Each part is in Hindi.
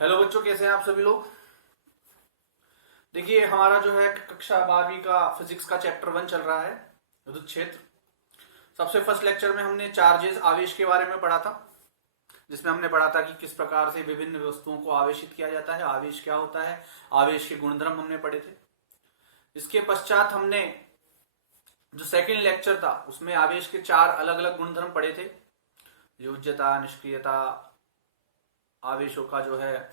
हेलो बच्चों, कैसे हैं आप सभी लोग। देखिए, हमारा जो है कक्षा 12वीं का फिजिक्स का चैप्टर 1 चल रहा है, विद्युत क्षेत्र। सबसे फर्स्ट लेक्चर में हमने चार्जेस, आवेश के बारे में पढ़ा था, जिसमें हमने पढ़ा था कि किस प्रकार से विभिन्न वस्तुओं को आवेशित किया जाता है, आवेश क्या होता है, आवेश के गुणधर्म हमने पढ़े थे। इसके पश्चात हमने जो सेकंड लेक्चर था उसमें आवेश के 4 अलग अलग गुणधर्म पढ़े थे, योज्यता, निष्क्रियता, आवेशों का जो है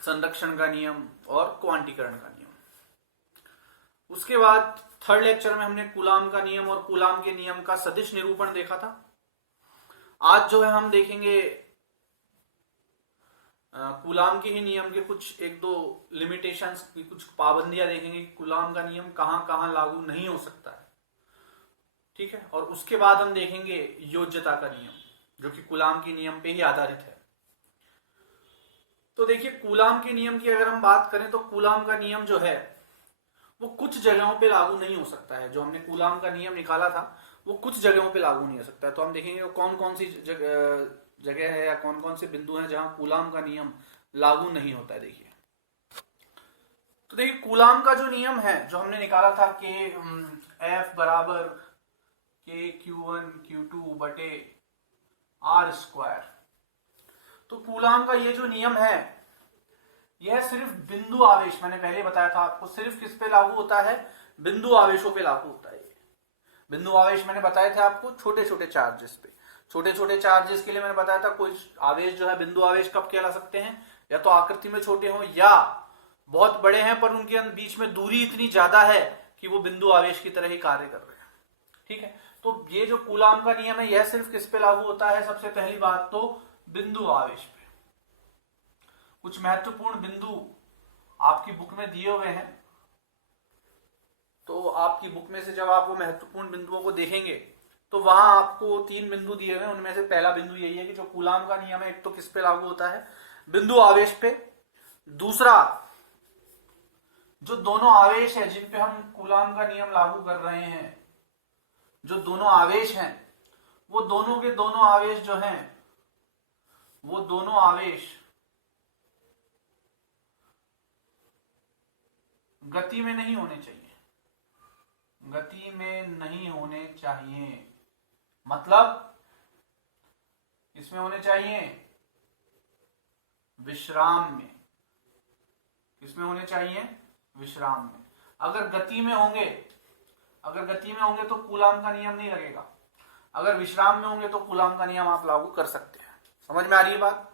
संरक्षण का नियम और क्वांटीकरण का नियम। उसके बाद थर्ड लेक्चर में हमने कूलाम का नियम और कूलाम के नियम का सदिश निरूपण देखा था। आज जो है हम देखेंगे कूलाम के ही नियम के कुछ एक दो लिमिटेशंस की, कुछ पाबंदियां देखेंगे कि कूलाम का नियम कहां कहां लागू नहीं हो सकता है, ठीक है। और उसके बाद हम देखेंगे योज्यता का नियम, जो कि कूलाम के नियम पे ही आधारित है। तो देखिए, कूलाम के नियम की अगर हम बात करें तो कूलाम का नियम जो है वो कुछ जगहों पे लागू नहीं हो सकता है। जो हमने कूलाम का नियम निकाला था वो कुछ जगहों पे लागू नहीं हो सकता है। तो हम देखेंगे कौन कौन सी जगह है या कौन कौन से बिंदु हैं जहां कूलाम का नियम लागू नहीं होता है। देखिए, तो देखिए कूलाम का जो नियम है जो हमने निकाला था कि F बराबर के Q1 Q2 बटे R स्क्वायर। तो कूलाम का ये जो नियम है यह सिर्फ बिंदु आवेश, मैंने पहले बताया था आपको, सिर्फ किस पे लागू होता है, बिंदु आवेशों पे लागू होता है। बिंदु आवेश मैंने बताए थे आपको छोटे छोटे चार्जेस पे। छोटे छोटे चार्जेस के लिए मैंने बताया था कोई आवेश जो है बिंदु आवेश कब कहला सकते हैं, या तो आकृति में छोटे हों या बहुत बड़े हैं पर उनके बीच में दूरी इतनी ज्यादा है कि वो बिंदु आवेश की तरह ही कार्य कर रहे हैं, ठीक है। तो ये जो कूलाम का नियम है यह सिर्फ किस पे लागू होता है, सबसे पहली बात तो बिंदु आवेश पे। कुछ महत्वपूर्ण बिंदु आपकी बुक में दिए हुए हैं, तो आपकी बुक में से जब आप वो महत्वपूर्ण बिंदुओं को देखेंगे तो वहां आपको 3 बिंदु दिए हुए हैं। उनमें से पहला बिंदु यही है कि जो कूलाम का नियम है एक तो किस पे लागू होता है, बिंदु आवेश पे। दूसरा, जो दोनों आवेश है जिन पे हम कूलाम का नियम लागू कर रहे हैं, जो दोनों आवेश हैं वो दोनों के दोनों आवेश जो हैं वो दोनों आवेश गति में नहीं होने चाहिए, गति में नहीं होने चाहिए। मतलब इसमें होने चाहिए विश्राम में। किसमें होने चाहिए, विश्राम में। अगर गति में होंगे तो कूलाम का नियम नहीं लगेगा, अगर विश्राम में होंगे तो कूलाम का नियम आप लागू कर सकते हैं। समझ में आ रही है बात।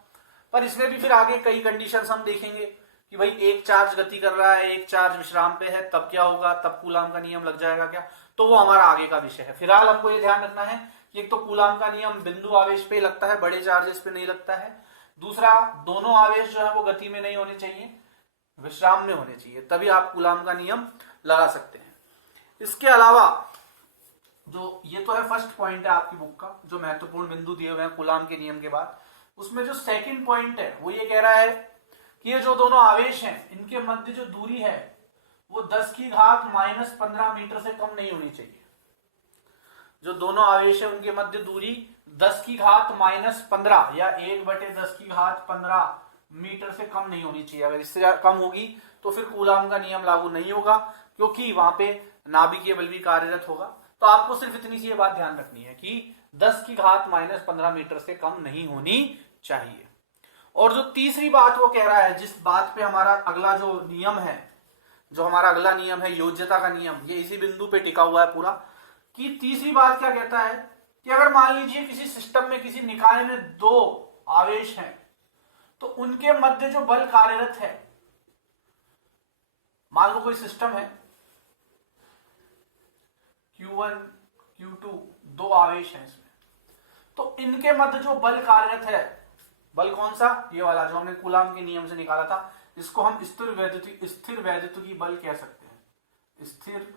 पर इसमें भी फिर आगे कई कंडीशंस हम देखेंगे कि भाई एक चार्ज गति कर रहा है, एक चार्ज विश्राम पे है, तब क्या होगा, तब कूलाम का नियम लग जाएगा क्या, तो वो हमारा आगे का विषय है। फिलहाल हमको ये ध्यान रखना है कि एक तो कूलाम का नियम बिंदु आवेश पे लगता है, बड़े चार्जेस पे नहीं लगता है। दूसरा, दोनों आवेश जो है वो गति में नहीं होने चाहिए, विश्राम में होने चाहिए, तभी आप कूलाम का नियम लगा सकते हैं। इसके अलावा जो ये तो है फर्स्ट पॉइंट है आपकी बुक का, जो महत्वपूर्ण बिंदु दिए हुए हैं कूलाम के नियम के बाद। उसमें जो सेकंड पॉइंट है वो ये कह रहा है कि ये जो दोनों आवेश हैं इनके मध्य जो दूरी है वो 10 की घात -15 मीटर से कम नहीं होनी चाहिए। जो दोनों आवेश है उनके मध्य दूरी 10 की घात -15 या 1/10 की घात 15 मीटर से कम नहीं होनी चाहिए। अगर इससे कम होगी तो फिर कूलाम का नियम लागू नहीं होगा, क्योंकि वहां पे नाभिकीय बल भी कार्यरत होगा। तो आपको सिर्फ इतनी सी बात ध्यान रखनी है कि 10 की घात -15 मीटर से कम नहीं होनी चाहिए। और जो तीसरी बात वो कह रहा है, जिस बात पे हमारा अगला जो नियम है, जो हमारा अगला नियम है योज्यता का नियम, ये इसी बिंदु पे टिका हुआ है पूरा। कि तीसरी बात क्या कहता है कि अगर मान लीजिए किसी सिस्टम में, किसी निकाय में 2 आवेश हैं तो उनके मध्य जो बल कार्यरत है, मान लो कोई सिस्टम है Q1 Q2, 2 आवेश हैं इसमें, तो इनके मध्य जो बल कार्यरत है, बल कौन सा, ये वाला जो हमने कूलाम के नियम से निकाला था, इसको हम स्थिर वैद्युतिकी बल कह सकते हैं। स्थिर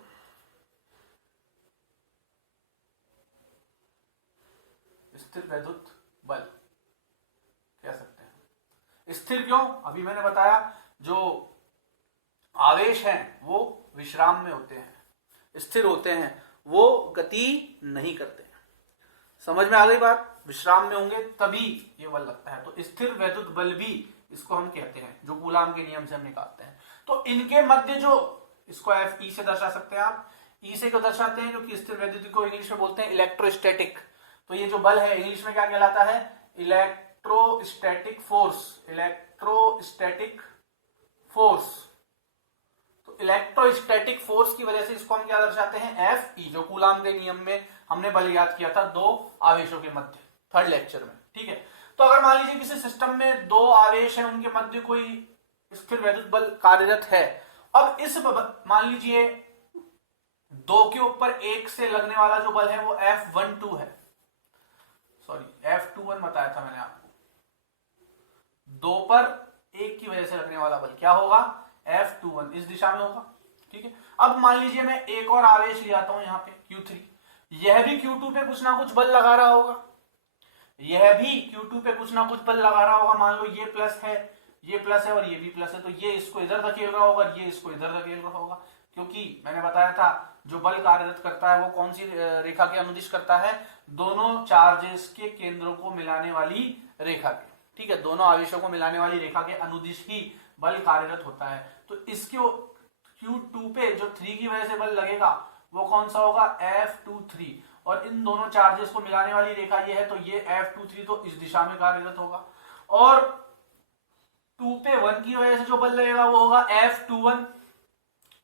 वैद्युत बल कह सकते हैं। स्थिर क्यों, अभी मैंने बताया जो आवेश हैं वो विश्राम में होते हैं, स्थिर होते हैं, वो गति नहीं करते हैं। समझ में आ गई बात। विश्राम में होंगे तभी ये बल लगता है। तो स्थिर वैद्युत बल भी इसको हम कहते हैं, जो कूलाम के नियम से हम निकालते हैं। तो इनके मध्य जो, इसको एफ ई से दर्शा सकते हैं आप, ई से को दर्शाते हैं क्योंकि स्थिर वैद्युत को इंग्लिश में बोलते हैं इलेक्ट्रोस्टैटिक। तो ये जो बल है इंग्लिश में क्या कहलाता है, इलेक्ट्रोस्टैटिक फोर्स, इलेक्ट्रोस्टैटिक फोर्स। तो इलेक्ट्रोस्टैटिक फोर्स की वजह से इसको हम क्या दर्शाते हैं, एफ ई, जो कूलाम के नियम में हमने बल याद किया था दो आवेशों के मध्य, थर्ड लेक्चर में, ठीक है। तो अगर मान लीजिए किसी सिस्टम में दो आवेश हैं, उनके मध्य कोई स्थिर वैद्युत बल कार्यरत है। अब इस मान लीजिए दो के ऊपर एक से लगने वाला जो बल है वो F12 है, सॉरी F21 बताया था मैंने आपको। दो पर एक की वजह से लगने वाला बल क्या होगा, F21, इस दिशा में होगा, ठीक है। अब मान लीजिए मैं एक और आवेश ले आता हूं यहाँ पे Q3, यह भी Q2 पे कुछ ना कुछ बल लगा रहा होगा, यह भी Q2 पे कुछ ना कुछ बल लगा रहा होगा। मान लो ये प्लस है, ये प्लस है और ये भी प्लस है, तो ये इसको इधर धकेल रहा होगा, ये इसको इधर धकेल रहा होगा, क्योंकि मैंने बताया था जो बल कार्यरत करता है वो कौन सी रेखा के अनुदिश करता है, दोनों चार्जेस के केंद्रों को मिलाने वाली रेखा के, ठीक है, दोनों आवेशों को मिलाने वाली रेखा के अनुदिश ही बल कार्यरत होता है। तो इसके Q2 पे जो 3 की वजह से बल लगेगा वो कौन सा होगा, F23, और इन दोनों चार्जेस को मिलाने वाली रेखा ये है, तो ये F23 तो इस दिशा में कार्यरत होगा, और 2 पे 1 की वजह से जो बल लगेगा वो होगा F21,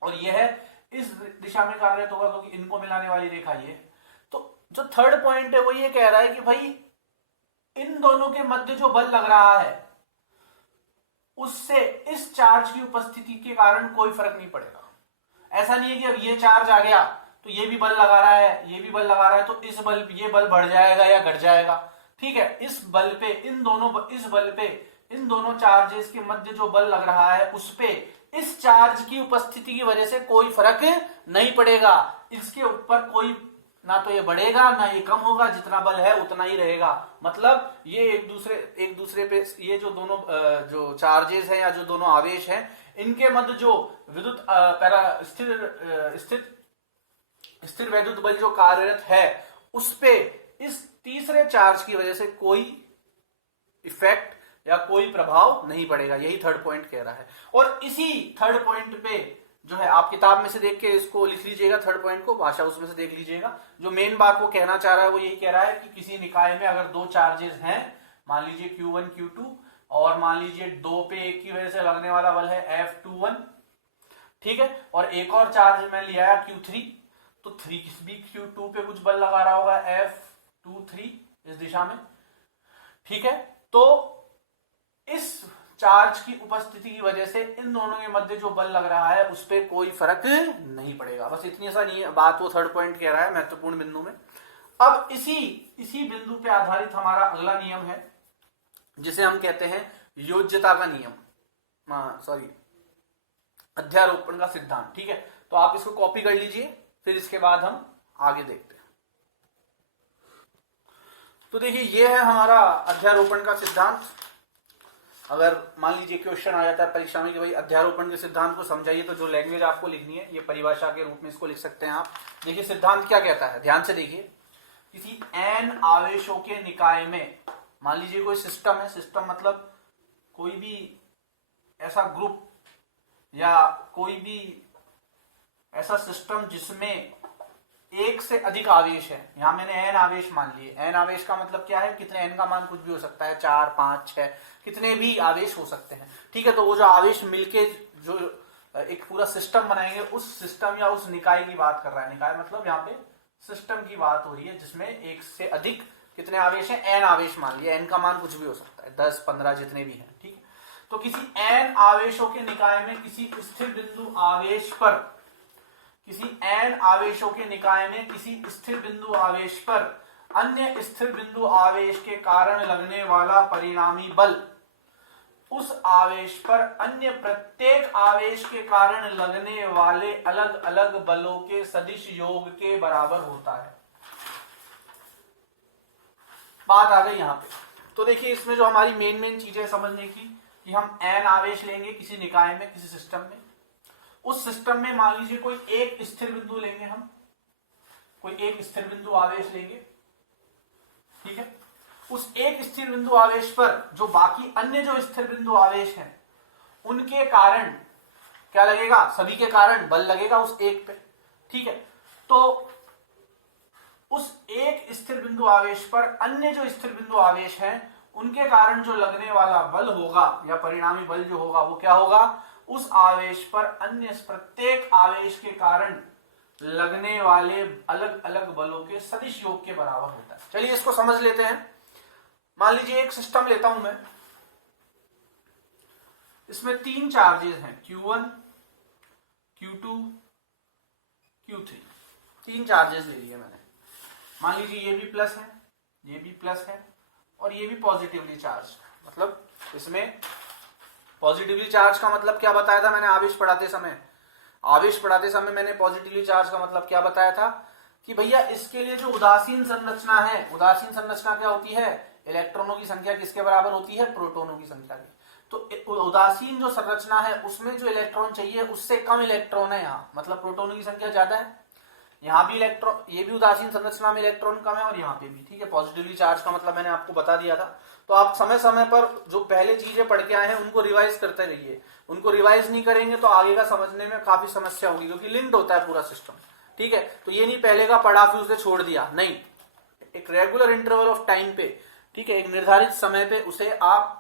और यह इस दिशा में कार्यरत होगा क्योंकि इनको मिलाने वाली रेखा ये। तो जो थर्ड पॉइंट है वो ये कह रहा है कि भाई इन दोनों के मध्य जो बल लग रहा है उससे इस चार्ज की उपस्थिति के कारण कोई फर्क नहीं पड़ेगा। ऐसा नहीं है कि अब ये चार्ज आ गया तो ये भी बल लगा रहा है, ये भी बल लगा रहा है, तो इस बल ये बल बढ़ जाएगा या घट जाएगा, ठीक है। इस बल पे इन दोनों चार्जेस के मध्य जो बल लग रहा है उस पे इस चार्ज की उपस्थिति की वजह से कोई फर्क नहीं पड़ेगा। इसके ऊपर कोई, ना तो ये बढ़ेगा ना ये कम होगा, जितना बल है उतना ही रहेगा। मतलब ये एक दूसरे पे, ये जो दोनों जो चार्जेस हैं या जो दोनों आवेश हैं, इनके मध्य जो विद्युत स्थिर वैद्युत बल जो कार्यरत है उस पे इस तीसरे चार्ज की वजह से कोई इफेक्ट या कोई प्रभाव नहीं पड़ेगा, यही थर्ड पॉइंट कह रहा है। और इसी थर्ड पॉइंट पे जो है आप किताब में से देख के इसको लिख लीजिएगा, थर्ड पॉइंट को भाषा उसमें से देख लीजिएगा। जो मेन बात वो कहना चाह रहा है वो यही कह रहा है कि किसी निकाय में अगर दो चार्जेस हैं, मान लीजिए Q1 Q2, और मान लीजिए 2 पे 1 की वजह से लगने वाला बल है F21, ठीक है, और एक और चार्ज मैं लिया है Q3, तो 3 भी Q2 पे कुछ बल लगा रहा होगा F23 इस दिशा में, ठीक है। तो इस चार्ज की उपस्थिति की वजह से इन दोनों के मध्य जो बल लग रहा है उस पर कोई फर्क नहीं पड़ेगा। बस इतनी ऐसा नहीं है बात, वो थर्ड पॉइंट कह रहा है महत्वपूर्ण बिंदु में। अब इसी बिंदु पे आधारित हमारा अगला नियम है जिसे हम कहते हैं योज्यता का नियम, सॉरी अध्यारोपण का सिद्धांत, ठीक है। तो आप इसको कॉपी कर लीजिए, फिर इसके बाद हम आगे देखते हैं। तो देखिए ये है हमारा अध्यारोपण का सिद्धांत। अगर मान लीजिए क्वेश्चन आ जाता है परीक्षा में कि भाई अध्यारोपण के सिद्धांत को समझाइए, तो जो लैंग्वेज आपको लिखनी है ये परिभाषा के रूप में इसको लिख सकते हैं आप। देखिए सिद्धांत क्या कहता है, ध्यान से देखिए। किसी n आवेशों के निकाय में, मान लीजिए कोई सिस्टम है, सिस्टम मतलब कोई भी ऐसा ग्रुप या कोई भी ऐसा सिस्टम जिसमें एक से अधिक आवेश है। यहां मैंने n आवेश मान लिए। n आवेश का मतलब क्या है, कितने n का मान कुछ भी हो सकता है, 4 5 6 कितने भी आवेश हो सकते हैं, ठीक है। तो वो जो आवेश मिलके जो एक पूरा सिस्टम बनाएंगे, उस सिस्टम या उस निकाय की बात कर रहा है। निकाय मतलब यहाँ पे सिस्टम की बात हो रही है जिसमें एक से अधिक कितने आवेश हैं, n आवेश मान लिया। n का मान कुछ भी हो सकता है, 10 15 जितने भी हैं, ठीक है। तो किसी n आवेशों के निकाय में किसी स्थिर बिंदु आवेश पर, किसी n आवेशों के निकाय में किसी स्थिर बिंदु आवेश पर अन्य स्थिर बिंदु आवेश के कारण लगने वाला परिणामी बल उस आवेश पर अन्य प्रत्येक आवेश के कारण लगने वाले अलग अलग बलों के सदिश योग के बराबर होता है। बात आ गई यहां पे। तो देखिए इसमें जो हमारी मेन चीजें समझने की, कि हम n आवेश लेंगे किसी निकाय में, किसी सिस्टम में। उस सिस्टम में मान लीजिए कोई एक स्थिर बिंदु लेंगे, हम कोई एक स्थिर बिंदु आवेश लेंगे, ठीक है। उस एक स्थिर बिंदु आवेश पर जो बाकी अन्य जो स्थिर बिंदु आवेश हैं उनके कारण क्या लगेगा, सभी के कारण बल लगेगा उस एक पे। ठीक है, तो उस एक स्थिर बिंदु आवेश पर अन्य जो स्थिर बिंदु आवेश हैं उनके कारण जो लगने वाला बल होगा या परिणामी बल जो होगा वो क्या होगा, उस आवेश पर अन्य प्रत्येक आवेश के कारण लगने वाले अलग अलग बलों के सदिश योग के बराबर होता है। चलिए इसको समझ लेते हैं। मान लीजिए एक सिस्टम लेता हूं मैं, इसमें 3 चार्जेस हैं, Q1, Q2, Q3, 3 चार्जेस ले लिए मैंने। मान लीजिए ये भी प्लस है, ये भी प्लस है और ये भी पॉजिटिवली चार्ज। मतलब इसमें पॉजिटिवली चार्ज का मतलब क्या बताया था मैंने आवेश पढ़ाते समय मैंने पॉजिटिवली चार्ज का मतलब क्या बताया था कि भैया इसके लिए जो उदासीन संरचना है, उदासीन संरचना क्या होती है, इलेक्ट्रॉनों की संख्या किसके बराबर होती है, प्रोटॉनों की संख्या की। तो उदासीन जो संरचना है उसमें जो इलेक्ट्रॉन चाहिए उससे कम इलेक्ट्रॉन है यहाँ, मतलब प्रोटॉनों की संख्या ज्यादा है। यहाँ भी इलेक्ट्रॉन, ये भी उदासीन संरचना में इलेक्ट्रॉन कम है और यहाँ पे भी। ठीक है, पॉजिटिवली चार्ज का मतलब मैंने आपको बता दिया था। तो आप समय समय पर जो पहले चीजें पढ़ के आए हैं उनको रिवाइज करते रहिए। उनको रिवाइज नहीं करेंगे तो आगे का समझने में काफी समस्या होगी, क्योंकि लिंक्ड होता है पूरा सिस्टम। ठीक है, तो ये नहीं पहले का पढ़ा फिर उसे छोड़ दिया, नहीं, एक रेगुलर इंटरवल ऑफ टाइम पे, ठीक है, एक निर्धारित समय पे उसे आप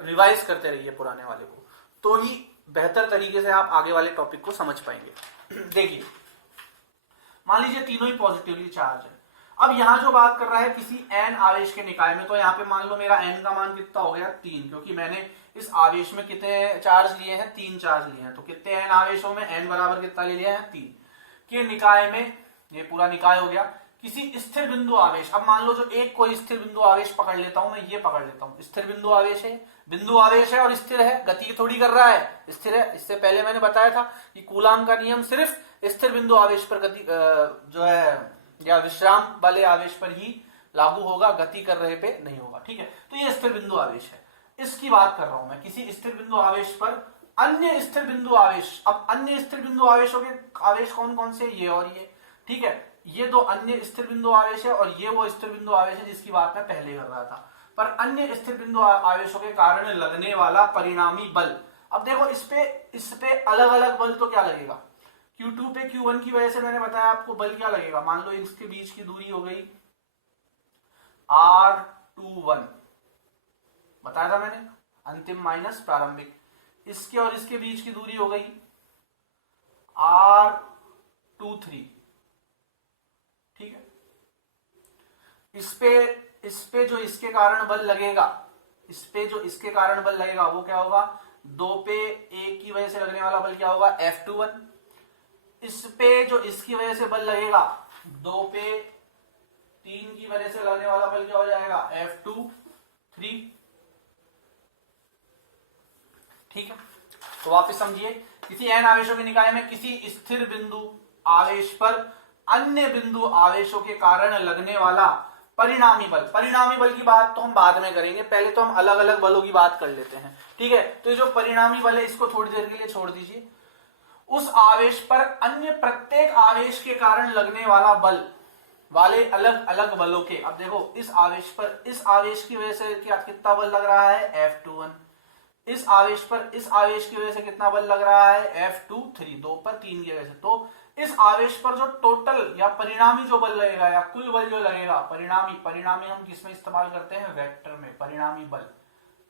रिवाइज करते रहिए पुराने वाले को, तो ही बेहतर तरीके से आप आगे वाले टॉपिक को समझ पाएंगे। देखिए मान लीजिए तीनों ही पॉजिटिवली चार्ज है। अब यहां जो बात कर रहा है किसी n आवेश के निकाय में, तो यहाँ पे मान लो मेरा n का मान कितना हो गया 3, क्योंकि मैंने इस आवेश में कितने चार्ज लिए हैं, 3 चार्ज लिए हैं। तो कितने n आवेशों में n बराबर कितना ले लिया है, 3 के निकाय में, ये पूरा निकाय हो गया। किसी स्थिर बिंदु आवेश, अब मान लो जो एक कोई स्थिर बिंदु आवेश पकड़ लेता हूं मैं, ये पकड़ लेता हूं, स्थिर बिंदु आवेश है, बिंदु आवेश है और स्थिर है, गति थोड़ी कर रहा है, स्थिर है। इससे पहले मैंने बताया था कि कूलाम का नियम सिर्फ स्थिर बिंदु आवेश पर गति जो है या विश्राम वाले आवेश पर ही लागू होगा, गति कर रहे पे नहीं होगा। ठीक है, तो ये स्थिर बिंदु आवेश है, इसकी बात कर रहा हूं मैं। किसी स्थिर बिंदु आवेश पर अन्य स्थिर बिंदु आवेश, अब अन्य स्थिर बिंदु आवेशों के आवेश कौन कौन से, ये और ये। ठीक है, ये दो अन्य स्थिर बिंदु आवेश है और ये वो स्थिर बिंदु आवेश है जिसकी बात मैं पहले कर रहा था। पर अन्य स्थिर बिंदु आवेशों के कारण लगने वाला परिणामी बल, अब देखो इस पे अलग अलग बल तो क्या लगेगा, Q2 पे Q1 की वजह से मैंने बताया आपको बल क्या लगेगा। मान लो इसके बीच की दूरी हो गई R21, बताया था मैंने, अंतिम माइनस प्रारंभिक। इसके और इसके बीच की दूरी हो गई R23। ठीक है, इस पे जो इसके कारण बल लगेगा, इस पे जो इसके कारण बल लगेगा वो क्या होगा, 2 पे 1 की वजह से लगने वाला बल क्या होगा, F21। इस पे जो इसकी वजह से बल लगेगा, 2 पे 3 की वजह से लगने वाला बल क्या हो जाएगा, F23। ठीक है, तो वापस समझिए, किसी n आवेशों के निकाय में किसी स्थिर बिंदु आवेश पर अन्य बिंदु आवेशों के कारण लगने वाला परिणामी बल, परिणामी बल की बात तो हम बाद में करेंगे, पहले तो हम अलग अलग बलों की बात कर लेते हैं। ठीक है, तो ये जो परिणामी बल है इसको थोड़ी देर के लिए छोड़ दीजिए। उस आवेश पर अन्य प्रत्येक आवेश के कारण लगने वाला बल वाले अलग अलग बलों के, अब देखो इस आवेश पर इस आवेश की वजह से क्या कितना बल लग रहा है, F21। इस आवेश पर इस आवेश की वजह से कितना बल लग रहा है, F23, 2 पर 3 की वजह से। तो इस आवेश पर जो टोटल या परिणामी जो बल लगेगा या कुल बल जो लगेगा, परिणामी हम किसमें इस्तेमाल करते हैं, वेक्टर में, परिणामी बल।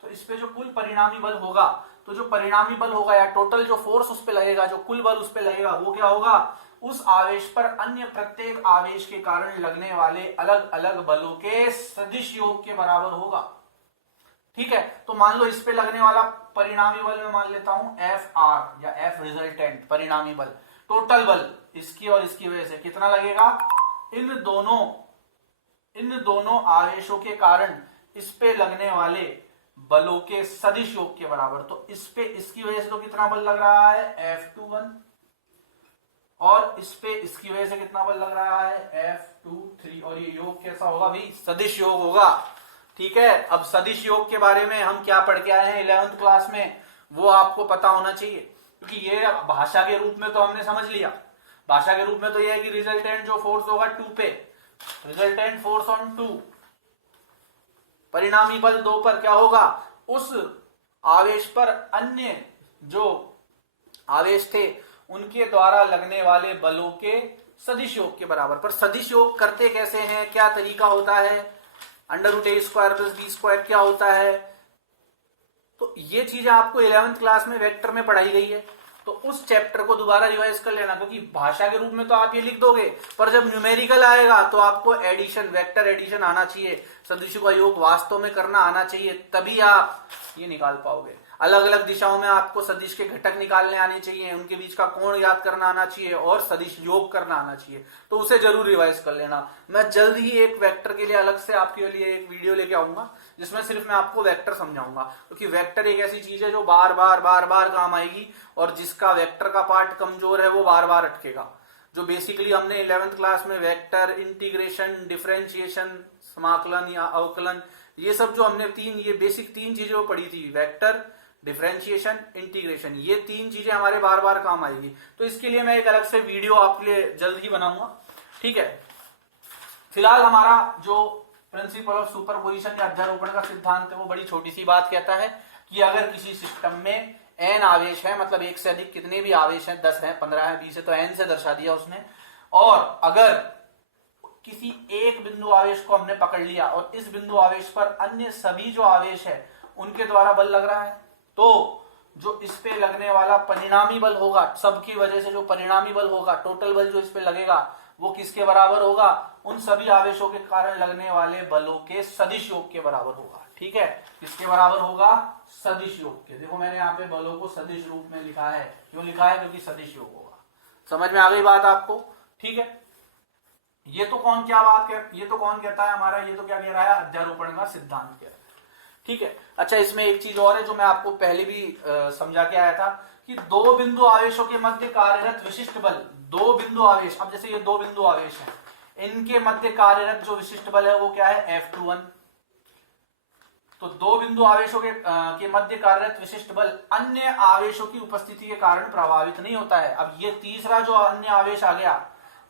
तो इस पे जो कुल परिणामी बल होगा, तो जो परिणामी बल होगा या टोटल जो फोर्स उस पे लगेगा, जो कुल बल उस पे लगेगा, वो क्या होगा, उस आवेश पर अन्य प्रत्येक आवेश के कारण लगने वाले अलग अलग बलों के सदिश योग के बराबर होगा। ठीक है, तो मान लो इस पे लगने वाला परिणामी बल मैं मान लेता हूं Fr या F रिजल्टेंट, परिणामी बल, टोटल बल इसकी और इसकी वजह से कितना लगेगा, इन दोनों आवेशों के कारण इस पे लगने वाले बलों के सदिश योग के बराबर। तो इस पे इसकी वजह से तो कितना बल लग रहा है, F21, और इस पे इसकी वजह से कितना बल लग रहा है, F23, और ये योग कैसा होगा भाई, सदिश योग होगा। ठीक है, अब सदिश योग के बारे में हम क्या पढ़ के आए हैं 11th क्लास में, वो आपको पता होना चाहिए, क्योंकि ये भाषा के रूप में तो हमने समझ लिया। भाषा के रूप में तो ये है कि रिजल्टेंट जो फोर्स होगा 2 पे, रिजल्टेंट फोर्स ऑन 2, परिणामी बल 2 पर क्या होगा, उस आवेश पर अन्य जो आवेश थे उनके द्वारा लगने वाले बलों के सदिश योग के बराबर। पर सदिश योग करते कैसे हैं, क्या तरीका होता है, √a² + b² क्या होता है, तो ये चीजें आपको 11th क्लास में वेक्टर में पढ़ाई गई है। तो उस चैप्टर को दोबारा रिवाइज कर लेना, क्योंकि भाषा के रूप में तो आप ये लिख दोगे, पर जब न्यूमेरिकल आएगा तो आपको एडिशन, वेक्टर एडिशन आना चाहिए, सदिशों का योग वास्तव में करना आना चाहिए, तभी आप ये निकाल पाओगे। अलग अलग दिशाओं में आपको सदिश के घटक निकालने आने चाहिए, उनके बीच का कोण याद करना आना चाहिए और सदिश योग करना आना चाहिए, तो उसे जरूर रिवाइज कर लेना। मैं जल्द ही एक वेक्टर के लिए अलग से आपके लिए एक वीडियो लेके आऊंगा, जिसमें सिर्फ मैं आपको वेक्टर समझाऊंगा, क्योंकि वेक्टर एक ऐसी चीज है जो बार बार काम आएगी, और जिसका वेक्टर का पार्ट कमजोर है वो बार बार अटकेगा। जो बेसिकली हमने 11th क्लास में वेक्टर, इंटीग्रेशन, डिफरेंशिएशन, समाकलन या अवकलन, ये सब जो हमने ये बेसिक 3 चीजें वो पढ़ी थी, वेक्टर, डिफरेंशिएशन, इंटीग्रेशन, ये 3 चीजें हमारे बार बार काम आएगी। तो इसके लिए मैं एक अलग से वीडियो आपके लिए जल्द ही बनाऊंगा, ठीक है। फिलहाल हमारा जो प्रिंसिपल ऑफ सुपरपोजिशन या अध्यारोपण का सिद्धांत है वो बड़ी छोटी सी बात कहता है कि अगर किसी सिस्टम में n आवेश है, मतलब एक से अधिक कितने भी आवेश हैं, 10 है, 15 है, 20 है, तो n से दर्शा दिया उसने, और अगर किसी एक बिंदु आवेश को हमने पकड़ लिया और इस बिंदु आवेश पर अन्य सभी जो आवेश है उनके द्वारा बल लग रहा है, तो जो इस पे लगने वाला परिणामी बल होगा, सबकी वजह से जो परिणामी बल होगा, टोटल बल जो इस पे लगेगा वो किसके बराबर होगा, उन सभी आवेशों के कारण लगने वाले बलों के सदिश योग के बराबर होगा। ठीक है, किसके बराबर होगा, सदिश योग के। देखो मैंने यहाँ पे बलों को सदिश रूप में लिखा है, क्यों लिखा है, क्योंकि सदिश योग होगा। समझ में आ गई बात आपको, ठीक है। ये तो कौन कहता है हमारा, ये तो क्या कह रहा है, अध्यारोपण का सिद्धांत कह रहा है, ठीक है। अच्छा, इसमें एक चीज और है जो मैं आपको पहले भी समझा के आया था कि 2 बिंदु आवेशों के मध्य कार्यरत विशिष्ट बल, 2 बिंदु आवेश, अब जैसे ये 2 बिंदु आवेश हैं, इनके मध्य कार्यरत जो विशिष्ट बल है वो क्या है, F21। तो 2 बिंदु आवेशों के मध्य कार्यरत विशिष्ट बल अन्य आवेशों की उपस्थिति के कारण प्रभावित नहीं होता है। अब ये तीसरा जो अन्य आवेश आ गया,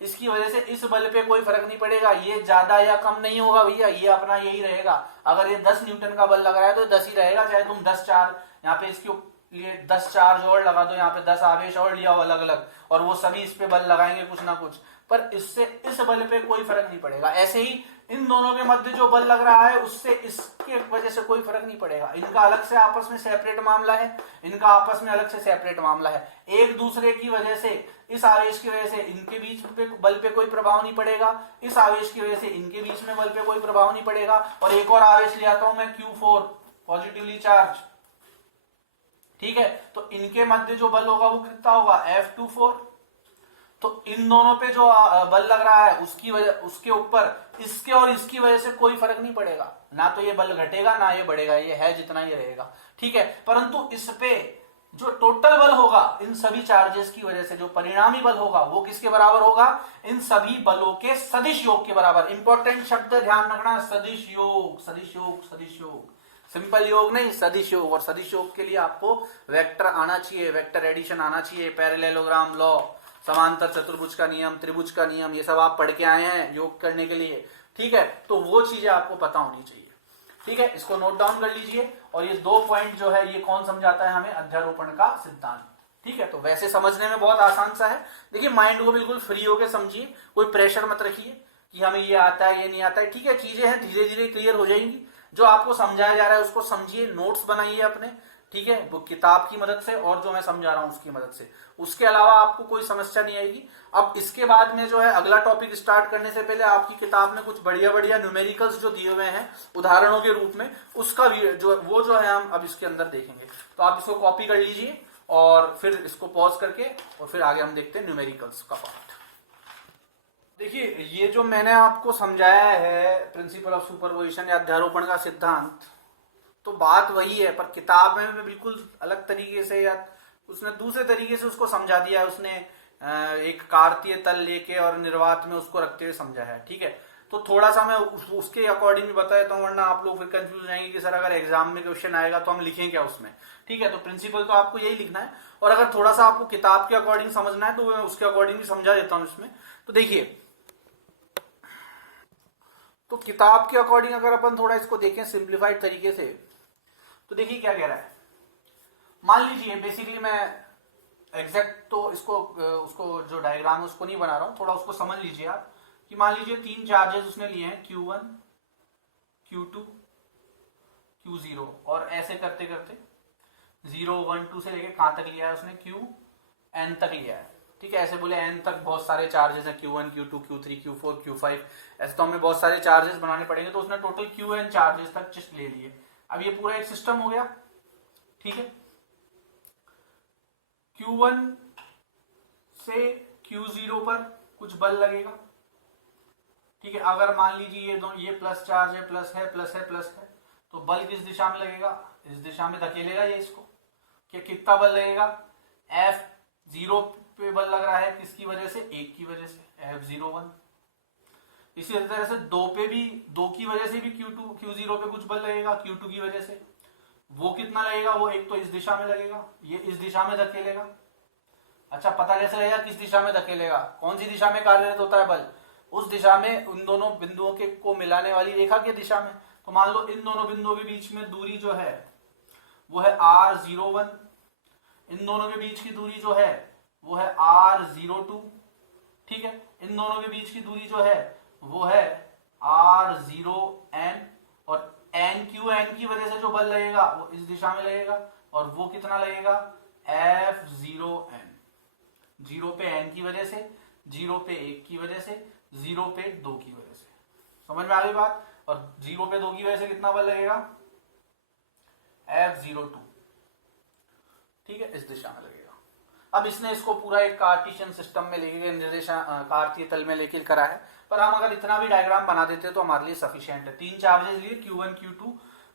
इसकी वजह से इस बल पे कोई फर्क नहीं पड़ेगा, ये ज्यादा या कम नहीं होगा भैया, ये अपना यही रहेगा। अगर ये 10 न्यूटन का बल लग रहा है तो 10 ही रहेगा, चाहे तुम 10 चार यहाँ पे इसके लिए 10 चार्ज और लगा दो, यहाँ पे 10 आवेश और लिया हो अलग अलग, और वो सभी इस पे बल लगाएंगे कुछ ना कुछ, पर इससे इस बल पे कोई फर्क नहीं पड़ेगा। ऐसे ही इन दोनों के मध्य जो बल लग रहा है उससे इसके वजह से कोई फर्क नहीं पड़ेगा। इनका अलग से आपस में सेपरेट मामला है, इनका आपस में अलग से सेपरेट मामला है। एक दूसरे की वजह से, इस आवेश की वजह से इनके बीच पे बल पे कोई प्रभाव नहीं पड़ेगा, इस आवेश की वजह से इनके बीच में बल पे कोई प्रभाव नहीं पड़ेगा। और एक और आवेश ले आता हूं मैं, Q4 पॉजिटिवली चार्ज, ठीक है। तो इनके मध्य जो बल होगा वो कितना होगा, F24। तो इन दोनों पे जो बल लग रहा है उसकी वजह, उसके ऊपर इसके और इसकी वजह से कोई फर्क नहीं पड़ेगा, ना तो ये बल घटेगा ना ये बढ़ेगा, ये है जितना ही रहेगा, ठीक है। परंतु इस पे जो टोटल बल होगा इन सभी चार्जेस की वजह से, जो परिणामी बल होगा वो किसके बराबर होगा, इन सभी बलों के सदिश योग के बराबर। इंपॉर्टेंट शब्द ध्यान रखना, सदिश योग, सदिश योग, सदिश योग, सिंपल योग नहीं, सदिश योग। और सदिश योग के लिए आपको वेक्टर आना चाहिए, वेक्टर एडिशन आना चाहिए, पैरेललोग्राम लॉ, समांतर चतुर्भुज का नियम, त्रिभुज का नियम, ये सब आप पढ़ के आए हैं योग करने के लिए, ठीक है। तो वो चीजें आपको पता होनी चाहिए, ठीक है। इसको नोट डाउन कर लीजिए। और ये 2 पॉइंट जो है ये कौन समझाता है हमें, अध्यारोपण का सिद्धांत, ठीक है। तो वैसे समझने में बहुत आसान सा है। देखिए माइंड को बिल्कुल फ्री होकर समझिए, कोई प्रेशर मत रखिए कि हमें ये आता है ये नहीं आता है, ठीक है। चीजें हैं धीरे धीरे क्लियर हो जाएंगी। जो आपको समझाया जा रहा है उसको समझिए, नोट्स बनाइए अपने, ठीक है, वो किताब की मदद से और जो मैं समझा रहा हूं उसकी मदद से। उसके अलावा आपको कोई समस्या नहीं आएगी। अब इसके बाद में जो है अगला टॉपिक स्टार्ट करने से पहले आपकी किताब में कुछ बढ़िया बढ़िया न्यूमेरिकल्स जो दिए हुए हैं उदाहरणों के रूप में, उसका जो है हम अब इसके अंदर देखेंगे। तो आप इसको कॉपी कर लीजिए और फिर इसको पॉज करके और फिर आगे हम देखते हैं न्यूमेरिकल्स का पार्ट। देखिए ये जो मैंने आपको समझाया है प्रिंसिपल ऑफ सुपरपोजिशन या अध्यारोपण का सिद्धांत, तो बात वही है, पर किताब में बिल्कुल अलग तरीके से या उसने दूसरे तरीके से उसको समझा दिया है। उसने एक कार्तीय तल लेके और निर्वात में उसको रखते हुए समझा है, ठीक है। तो थोड़ा सा मैं उसके अकॉर्डिंग भी बता देता हूँ, वरना आप लोग फिर कंफ्यूज हो जाएंगे कि सर अगर एग्जाम में क्वेश्चन आएगा तो हम लिखें क्या उसमें, ठीक है। तो प्रिंसिपल तो आपको यही लिखना है, और अगर थोड़ा सा आपको किताब के अकॉर्डिंग समझना है तो मैं उसके अकॉर्डिंग भी समझा देता हूँ इसमें। तो देखिए तो किताब के अकॉर्डिंग अगर अपन थोड़ा इसको देखें सिंप्लीफाइड तरीके से, तो देखिए क्या कह रहा है। मान लीजिए बेसिकली मैं एग्जैक्ट तो इसको उसको जो डायग्राम है उसको नहीं बना रहा हूं, थोड़ा उसको समझ लीजिए आप कि मान लीजिए 3 चार्जेस उसने लिए हैं Q1 Q2 Q0 और ऐसे करते करते 0 1 2 से लेके कहां तक लिया है उसने Qn तक लिया है। ठीक है, ऐसे बोले n तक बहुत सारे चार्जेस हैं Q1 Q2 Q3 Q4 Q5, ऐसे तो हमें बहुत सारे चार्जेस बनाने पड़ेंगे, तो उसने टोटल Qn चार्जेस तक जस्ट ले लिए। अब ये पूरा एक सिस्टम हो गया। ठीक है, Q1 से Q0 पर कुछ बल लगेगा। ठीक है, अगर मान लीजिए ये प्लस चार्ज है, प्लस है प्लस है प्लस है, तो बल किस दिशा में लगेगा, इस दिशा में धकेलेगा ये इसको। क्या कितना बल लगेगा, F0 पे बल लग रहा है, किसकी वजह से, 1 की वजह से, F01। इसी तरह से 2 पे भी, 2 की वजह से भी Q0 पे कुछ बल लगेगा, Q2 की वजह से। वो कितना लगेगा, वो एक तो इस दिशा में लगेगा, ये इस दिशा में धकेलेगा। अच्छा, पता कैसे लगेगा किस दिशा में धकेलेगा, कौन सी दिशा में कार्यरत होता है बल, उस दिशा में, उन दोनों बिंदुओं के को मिलाने वाली रेखा की दिशा में। तो मान लो इन दोनों बिंदुओं के बीच में दूरी जो है वो है R01, इन दोनों के बीच की दूरी जो है वो है R02। ठीक है, इन दोनों के बीच की दूरी जो है वो है R0n, और n की वजह से जो बल लगेगा वो इस दिशा में लगेगा, और वो कितना लगेगा, F0n। 0 पे n की वजह से, 0 पे 1 की वजह से, 0 पे 2 की वजह से। समझ में आ गई बात। और 0 पे 2 की वजह से कितना बल लगेगा, F02। ठीक है, इस दिशा में लगेगा। अब इसने इसको पूरा एक कार्टेशियन सिस्टम में लेके कार्तीय तल में लेके करा है, पर हम अगर इतना भी डायग्राम बना देते तो हमारे लिए सफिशिएंट है। 3 चार्जेस लिए Q1 Q2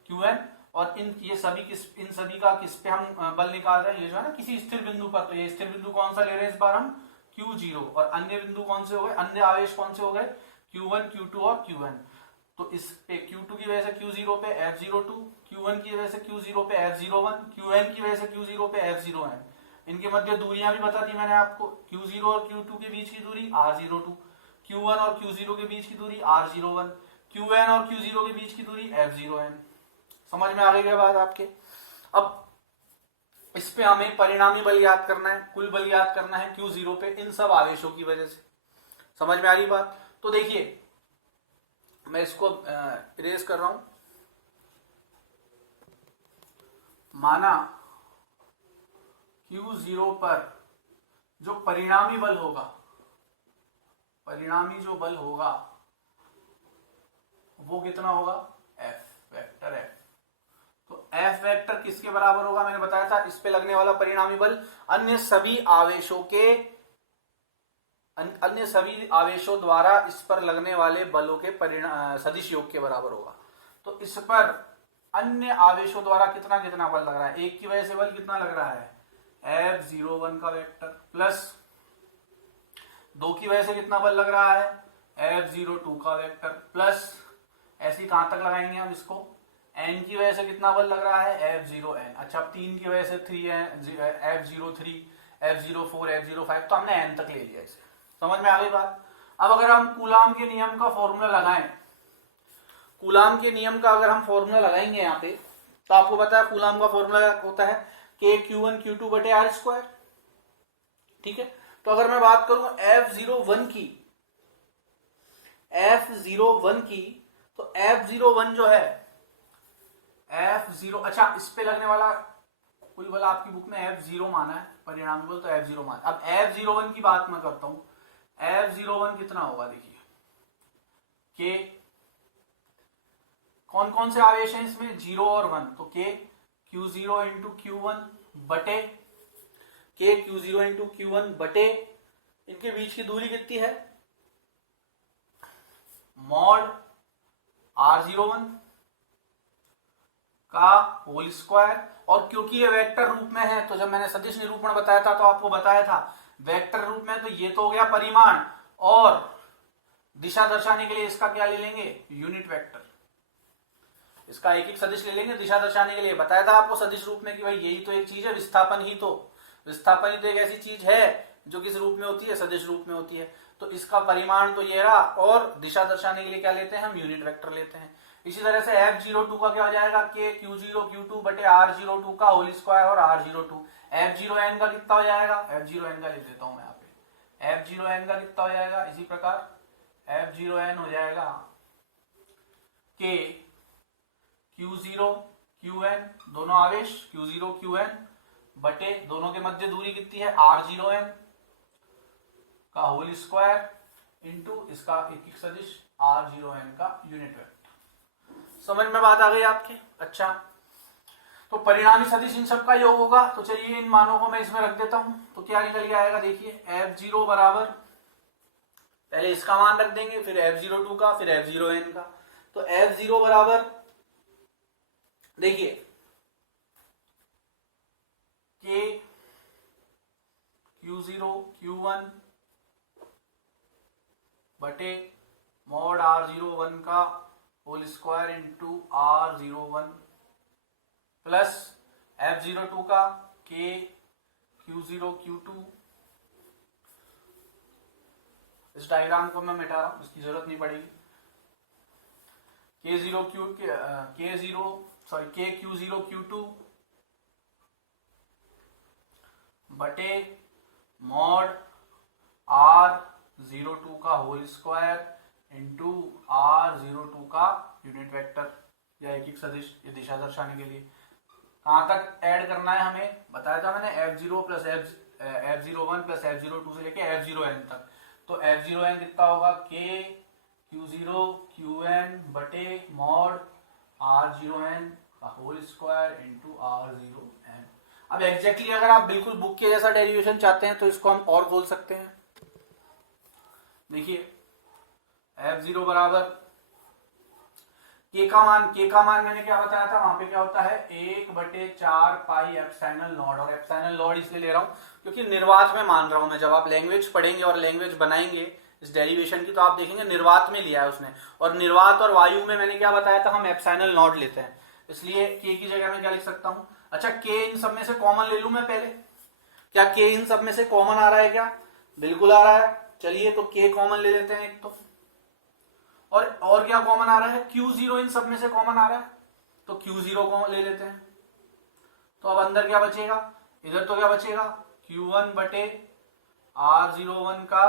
Qn, और इन सभी का किस पे हम बल निकाल रहे हैं, ये जो है ना किसी स्थिर बिंदु पर। तो ये स्थिर बिंदु कौन सा ले रहे हैं इस बार हम, Q0, और अन्य बिंदु कौन से हो गए, अन्य आवेश कौन से हो गए, Q1 Q2 और Qn। तो इस पे Q2 की वजह से Q0 पे F02, Q1 की वजह से Q0 पे F01, Qn की वजह से Q0 पे F0n। इनके मध्य दूरियां भी बता दी मैंने आपको, Q0 और Q2 के बीच की दूरी R02, Q1 और Q0 के बीच की दूरी R01, Qn और Q0 के बीच की दूरी F0n। समझ में आ गई क्या बात आपके। अब इस पे हमें परिणामी बल याद करना है, कुल बल याद करना है Q0 पे इन सब आवेशों की वजह से। समझ में आ गई बात। तो देखिए मैं इसको इरेज कर रहा हूं। माना Q0 पर जो परिणामी बल होगा, परिणामी जो बल होगा वो कितना होगा, F वेक्टर F। तो F वेक्टर किसके बराबर होगा, मैंने बताया था, इस पे लगने वाला परिणामी बल अन्य सभी आवेशों द्वारा इस पर लगने वाले बलों के सदिश योग के बराबर होगा। तो इस पर अन्य आवेशों द्वारा कितना कितना बल लग रहा है, 1 की वजह से बल कितना लग रहा है, F01 का वेक्टर, प्लस 2 की वजह से कितना बल लग रहा है, F02 का वेक्टर, प्लस ऐसी कहां तक लगाएंगे हम इसको, n की वजह से कितना बल लग रहा है, F0n। अच्छा, अब 3 की वजह से 3 F03, F04, F05, तो हमने n तक ले लिया इसे। समझ में आ गई बात। अब अगर हम कूलाम के नियम का फॉर्मूला लगाएं, कूलाम के नियम का अगर हम फॉर्मूला लगाएंगे यहाँ पे, तो आपको पता है कूलाम का फॉर्मूला होता है K Q1 बटे R²। ठीक है, तो अगर मैं बात करूं F01 की, तो F01 जो है F0, अच्छा इस पे लगने वाला कुल बल आपकी बुक में F0 माना है, परिणामी बल तो F0 माना। अब F01 की बात मैं करता हूं, F01 कितना होगा, देखिए K, कौन कौन से आवेश हैं इसमें, 0 और 1, तो K Q0 इंटू Q1 बटे K Q0 इंटू Q1 बटे इनके बीच की दूरी कितनी है, मॉड R01 का होल स्क्वायर। और क्योंकि ये वेक्टर रूप में है, तो जब मैंने सदिश निरूपण बताया था तो आपको बताया था वेक्टर रूप में, तो ये तो हो गया परिमाण, और दिशा दर्शाने के लिए इसका क्या ले लेंगे, यूनिट वेक्टर। इसका एक एक सदिश ले लेंगे दिशा दर्शाने के लिए। बताया था आपको सदिश रूप में कि भाई यही तो एक चीज है, विस्थापन ही तो एक ऐसी चीज है जो किस रूप में होती है, सदिश रूप में होती है। तो इसका परिमाण तो ये रहा, और दिशा दर्शाने के लिए क्या लेते हैं हम, यूनिट वेक्टर लेते हैं। इसी तरह से F02 का क्या हो जाएगा, K Q0 Q2 बटे R02 का होल स्क्वायर और R02। F0n का कितना हो जाएगा, F0n का लिख देता हूं मैं यहाँ पे, F0n का कितना हो जाएगा, इसी प्रकार F0n हो जाएगा K Q0 Qn, दोनों आवेश Q0 Qn बटे दोनों के मध्य दूरी कितनी है R0n का होल स्क्वायर इंटू इसका एक सदिश R0n का यूनिट वेक्टर। समझ में बात आ गई आपके। अच्छा, तो परिणामी सदिश इन सब का योग होगा। तो चलिए इन मानों को मैं इसमें रख देता हूं, तो क्या निकल के आएगा, देखिए F0 बराबर, पहले इसका मान रख देंगे, फिर F02 का, फिर F0n का। तो F0 बराबर देखिए K Q0 Q1 बटे मॉड R01 का whole square into R01 plus F02 का K Q0 Q2, इस डायग्राम को मैं मिटा रहा हूं, इसकी जरूरत नहीं पड़ेगी। K Q0 Q2 बटे मॉड R02 का होल स्क्वायर इंटू R02 का यूनिट वेक्टर या एक सदिश, ये दिशा दर्शाने के लिए। कहां तक ऐड करना है हमें बताया था मैंने, F0 plus F01 plus F02 से लेके F0n तक। तो F0n कितना होगा, K Q0 Qn बटे मॉड R0n का होल स्क्वायर इंटू R0n। अब एग्जैक्टली अगर आप बिल्कुल बुक के जैसा डेरिवेशन चाहते हैं तो इसको हम और खोल सकते हैं। देखिए F0 बराबर K का मान मैंने क्या बताया था, वहां पे क्या होता है 1/4 पाई एप्सिलॉन नॉट, और एप्सिलॉन नॉट इसलिए ले रहा हूं क्योंकि निर्वात में मान रहा हूं मैं। जब आप लैंग्वेज पढ़ेंगे और लैंग्वेज बनाएंगे इस डेरिवेशन की, तो आप देखेंगे निर्वात में लिया है उसने, और निर्वात और वायु में मैंने क्या बताया था, हम एप्सिलॉन नॉट लेते हैं, इसलिए K की जगह में क्या लिख सकता हूं। अच्छा, K इन सब में से कॉमन ले लूं मैं पहले, क्या K इन सब में से कॉमन आ रहा है क्या, बिल्कुल आ रहा है। चलिए तो K कॉमन ले लेते हैं एक तो, और क्या कॉमन आ रहा है, Q0 इन सब में से कॉमन आ रहा है, तो Q0 को ले लेते हैं। तो अब अंदर क्या बचेगा, इधर तो क्या बचेगा, Q1 बटे R01 का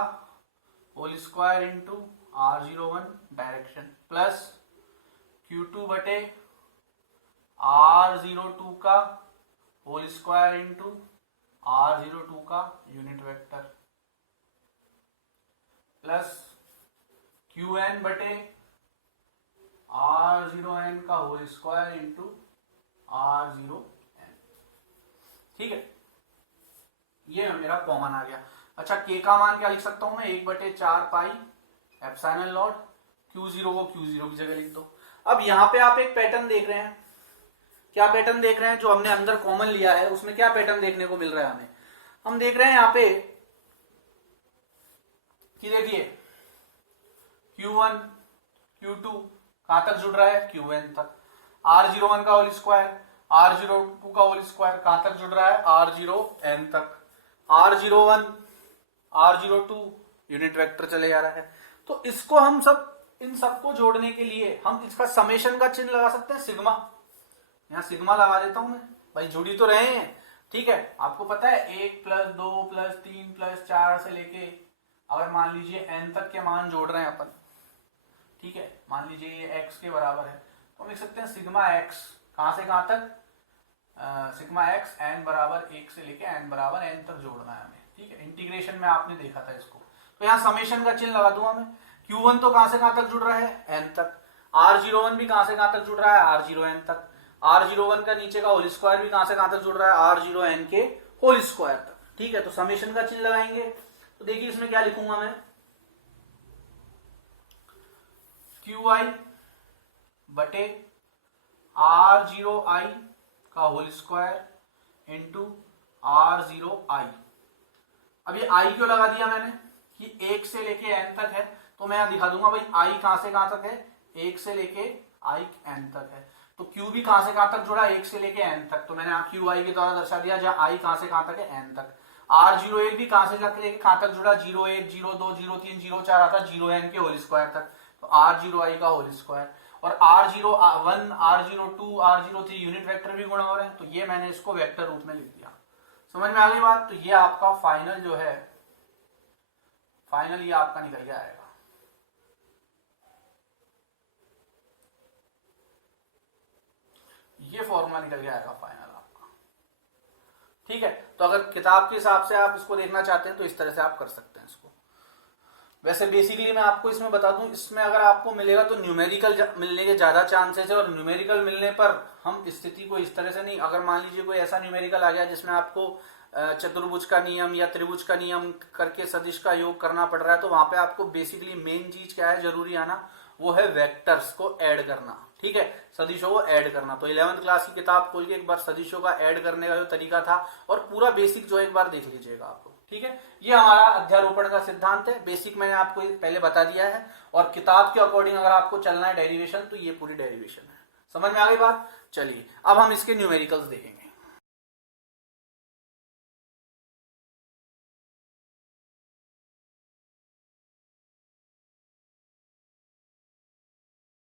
whole square into R01 direction plus Q2 बटे R02 का होल स्क्वायर इंटू R02 का यूनिट वेक्टर प्लस Qn बटे R0n का होल स्क्वायर इंटू R0n। ठीक है, ये मेरा कॉमन आ गया। अच्छा, K का मान क्या लिख सकता हूं मैं, 1/4 पाई एप्सिलॉन नॉट, Q0 को Q0 की जगह लिख दो। अब यहां पे आप एक पैटर्न देख रहे हैं, क्या पैटर्न देख रहे हैं, जो हमने अंदर कॉमन लिया है उसमें क्या पैटर्न देखने को मिल रहा है हमें, हम देख रहे हैं यहां पे कि देखिए Q1 Q2 कहां तक जुड़ रहा है, Qn तक, R01 का होल स्क्वायर R02 का होल स्क्वायर कहां तक जुड़ रहा है, R0n तक, R01 R02 यूनिट वेक्टर चले जा रहा है। तो इसको हम सब, इन सबको जोड़ने के लिए हम इसका समेशन का चिन्ह लगा सकते हैं, सिग्मा, यहां सिग्मा लगा देता हूं मैं, भाई जुड़ी तो रहे हैं। ठीक है, आपको पता है 1 + 2 + 3 + 4 से लेके अगर मान लीजिए n तक के मान जोड़ रहे हैं अपन, ठीक है, मान लीजिए ये x के बराबर है, तो हम लिख सकते हैं सिग्मा x कहां से कहां तक, सिग्मा x n बराबर 1 से लेके n बराबर n तक जोड़ना है हमें। ठीक है, इंटीग्रेशन में आपने देखा था इसको, तो यहाँ समेशन का चिन्ह लगा दूंगा मैं। Q1 तो कहां से कहां तक जुड़ रहा है, n तक, R01 भी कहां से कहां तक जुड़ रहा है, R0n तक, R01 का नीचे का होल स्क्वायर भी कहां से कहां तक जुड़ रहा है, R0n के होल स्क्वायर तक। ठीक है, तो समेशन का चिन्ह लगाएंगे, तो देखिए इसमें क्या लिखूंगा मैं, Qi बटे R0i का होल स्क्वायर इंटू R0i। अब ये i क्यों लगा दिया मैंने कि 1 से लेके n तक है, तो मैं यहां दिखा दूंगा भाई i कहां से कहां तक है, 1 से लेके i n तक है, तो q भी कहां से कहां तक जुड़ा, 1 से लेके n तक, तो मैंने Qi के द्वारा दर्शा दिया जहां i कहां से कहां तक है, n तक। R01 भी कहां से जाके लेके कहां तक जुड़ा, 01, 02, 03, 04 आता 0n के होल स्क्वायर तक, तो R0i का होल स्क्वायर। और R01, R02, R03 unit vector भी गुणा हो रहे हैं, तो ये मैंने इसको वेक्टर रूप में लिख दिया। समझ में आ गई बात? तो ये आपका फाइनल जो है, फाइनल ये आपका निकल के आएगा। ये फॉर्मूला निकल के आएगा फाइनल आपका। ठीक है, तो अगर किताब के हिसाब से आप इसको देखना चाहते हैं तो इस तरह से आप कर सकते हैं इसको। वैसे बेसिकली मैं आपको इसमें बता दूं, इसमें अगर आपको मिलेगा तो न्यूमेरिकल मिलने के ज्यादा चांसेस है, और न्यूमेरिकल मिलने पर हम स्थिति को इस तरह से नहीं, अगर मान लीजिए कोई ऐसा न्यूमेरिकल आ गया जिसमें आपको चतुर्भुज का नियम या त्रिभुज का नियम करके सदिश का योग करना पड़ रहा है, तो वहां पे आपको बेसिकली मेन चीज क्या है जरूरी आना, वो है वेक्टर्स को ऐड करना। ठीक है, सदिशों को ऐड करना। तो 11th क्लास की किताब खोल के एक बार सदिशों का ऐड करने का जो तरीका था और पूरा बेसिक जो एक बार देख लीजिएगा आपको। ठीक है, ये हमारा अध्यारोपण का सिद्धांत है। बेसिक मैंने आपको पहले बता दिया है, और किताब के अकॉर्डिंग अगर आपको चलना है डेरिवेशन, तो ये पूरी डेरिवेशन है। समझ में आ गई बात? चलिए अब हम इसके न्यूमेरिकल्स देखेंगे।